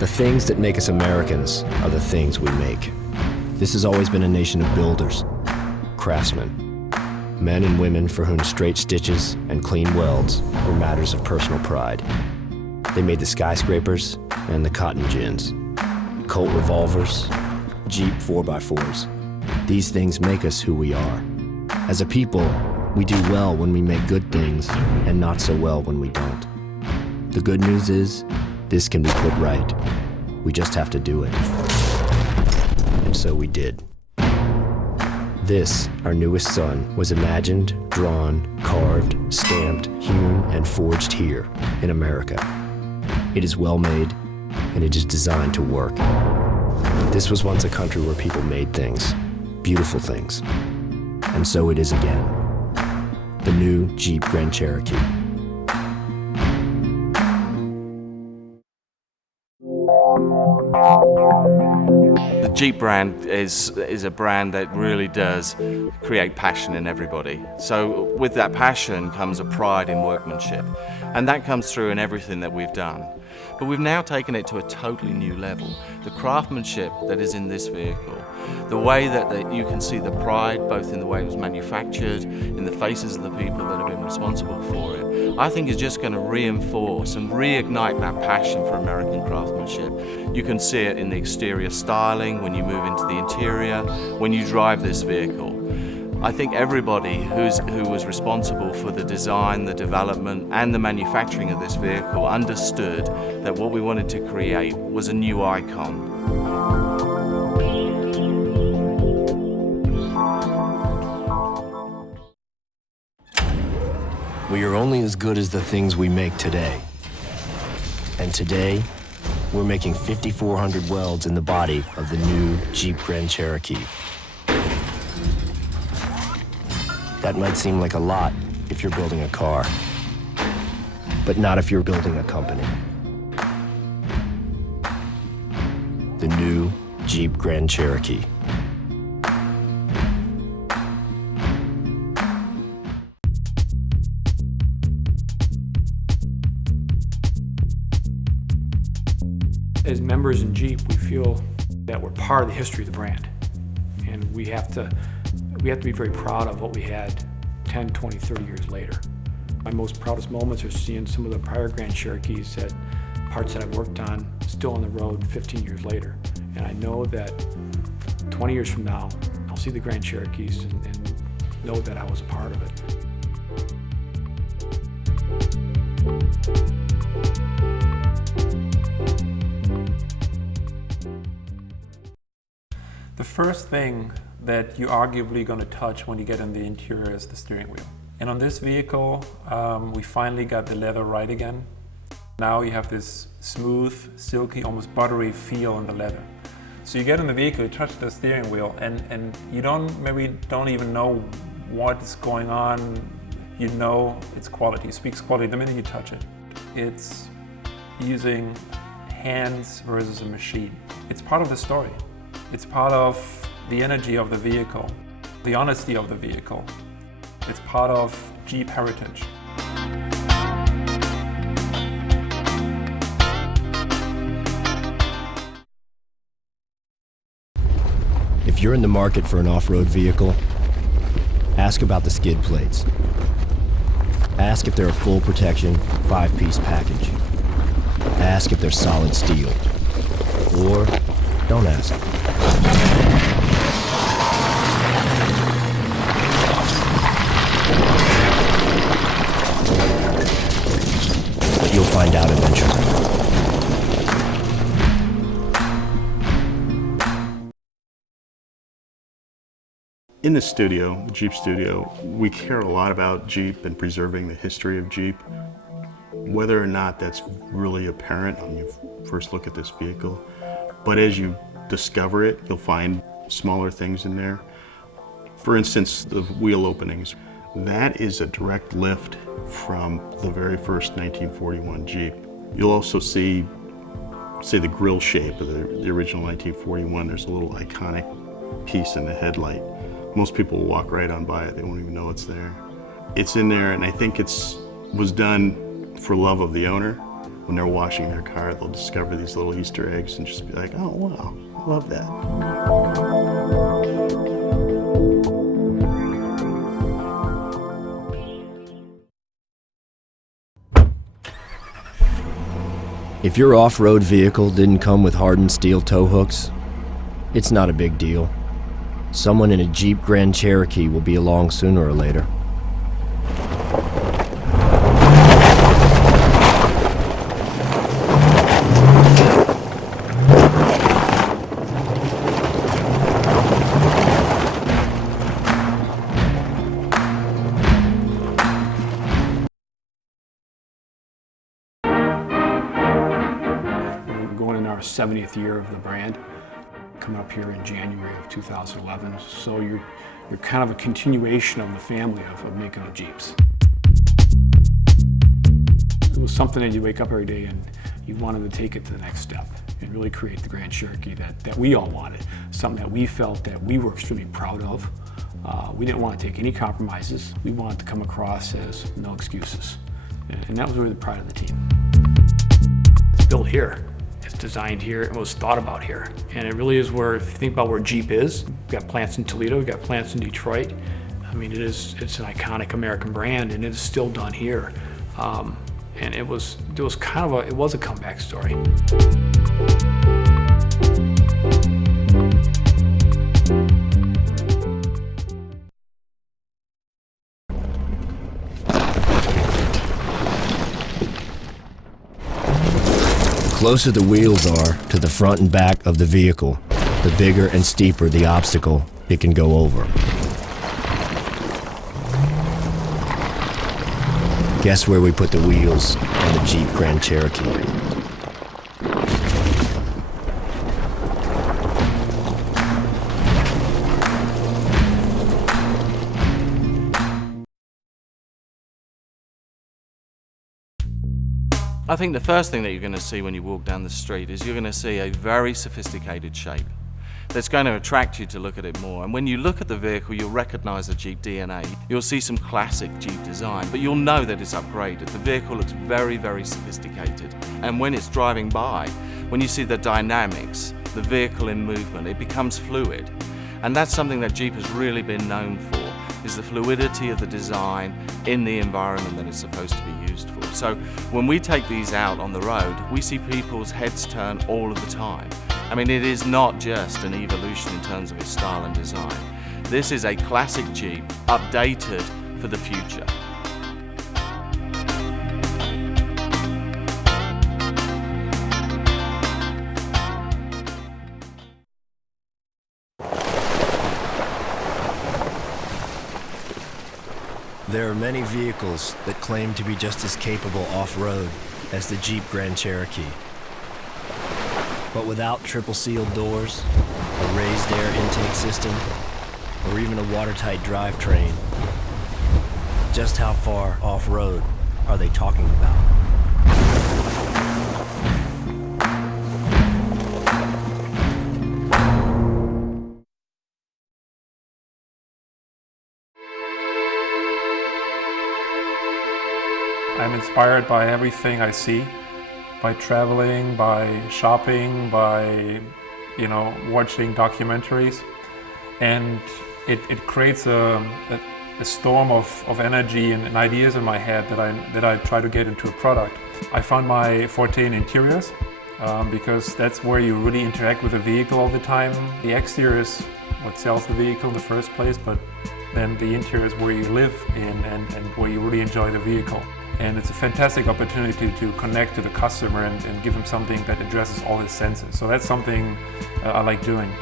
The things that make us Americans are the things we make. This has always been a nation of builders, craftsmen, men and women for whom straight stitches and clean welds were matters of personal pride. They made the skyscrapers and the cotton gins, Colt revolvers, Jeep 4x4s. These things make us who we are. As a people, we do well when we make good things and not so well when we don't. The good news is, this can be put right. We just have to do it. And so we did. This, our newest son, was imagined, drawn, carved, stamped, hewn, and forged here in America. It is well made, and it is designed to work. This was once a country where people made things, beautiful things. And so it is again. The new Jeep Grand Cherokee. The Jeep brand is a brand that really does create passion in everybody. So with that passion comes a pride in workmanship, and that comes through in everything that we've done. But we've now taken it to a totally new level. The craftsmanship that is in this vehicle, the way that you can see the pride both in the way it was manufactured, in the faces of the people that have been responsible for it, I think is just going to reinforce and reignite that passion for American craftsmanship. You can see it in the exterior styling, when you move into the interior, when you drive this vehicle. I think everybody who was responsible for the design, the development, and the manufacturing of this vehicle understood that what we wanted to create was a new icon. We are only as good as the things we make today. And today, we're making 5,400 welds in the body of the new Jeep Grand Cherokee. That might seem like a lot if you're building a car, but not if you're building a company. The new Jeep Grand Cherokee. As members in Jeep, we feel that we're part of the history of the brand, and we have to be very proud of what we had 10, 20, 30 years later. My most proudest moments are seeing some of the prior Grand Cherokees, that parts that I've worked on, still on the road 15 years later. And I know that 20 years from now, I'll see the Grand Cherokees and know that I was a part of it. The first thing that you're arguably going to touch when you get in the interior is the steering wheel. And on this vehicle, we finally got the leather right again. Now you have this smooth, silky, almost buttery feel in the leather. So you get in the vehicle, you touch the steering wheel, and you maybe don't even know what's going on. You know it's quality, it speaks quality the minute you touch it. It's using hands versus a machine. It's part of the story. It's part of the energy of the vehicle, the honesty of the vehicle. It's part of Jeep heritage. If you're in the market for an off-road vehicle, ask about the skid plates. Ask if they're a full protection, 5-piece package. Ask if they're solid steel. Or don't ask. But you'll find out eventually. In the studio, the Jeep studio, we care a lot about Jeep and preserving the history of Jeep. Whether or not that's really apparent when you first look at this vehicle, but as you discover it, you'll find smaller things in there. For instance, the wheel openings. That is a direct lift from the very first 1941 Jeep. You'll also see, say, the grille shape of the original 1941. There's a little iconic piece in the headlight. Most people will walk right on by it. They won't even know it's there. It's in there, and I think was done for love of the owner, When they're washing their car, they'll discover these little Easter eggs and just be like, oh wow, I love that. If your off-road vehicle didn't come with hardened steel tow hooks, it's not a big deal. Someone in a Jeep Grand Cherokee will be along sooner or later. We're going in our 70th year of the brand, coming up here in January of 2011. So you're kind of a continuation of the family of making the Jeeps. It was something that you wake up every day and you wanted to take it to the next step and really create the Grand Cherokee that we all wanted, something that we felt that we were extremely proud of. We didn't want to take any compromises. We wanted to come across as no excuses. And that was really the pride of the team. It's built here. It's designed here. It was thought about here. And it really is where, if you think about where Jeep is, we've got plants in Toledo, we've got plants in Detroit. I mean, it's an iconic American brand, and it's still done here. And it was kind of a comeback story. The closer the wheels are to the front and back of the vehicle, the bigger and steeper the obstacle it can go over. Guess where we put the wheels on the Jeep Grand Cherokee? I think the first thing that you're going to see when you walk down the street is you're going to see a very sophisticated shape that's going to attract you to look at it more. And when you look at the vehicle, you'll recognize the Jeep DNA. You'll see some classic Jeep design, but you'll know that it's upgraded. The vehicle looks very, very sophisticated. And when it's driving by, when you see the dynamics, the vehicle in movement, it becomes fluid. And that's something that Jeep has really been known for, is the fluidity of the design in the environment that it's supposed to be used for. So when we take these out on the road, we see people's heads turn all of the time. I mean, it is not just an evolution in terms of its style and design. This is a classic Jeep, updated for the future. There are many vehicles that claim to be just as capable off-road as the Jeep Grand Cherokee. But without triple sealed doors, a raised air intake system, or even a watertight drivetrain, just how far off-road are they talking about? I'm inspired by everything I see, by traveling, by shopping, by watching documentaries, and it creates a storm of energy and ideas in my head that I try to get into a product. I found my forte in interiors because that's where you really interact with the vehicle all the time. The exterior is what sells the vehicle in the first place, but then the interior is where you live in and where you really enjoy the vehicle. And it's a fantastic opportunity to connect to the customer and give him something that addresses all his senses. So that's something I like doing.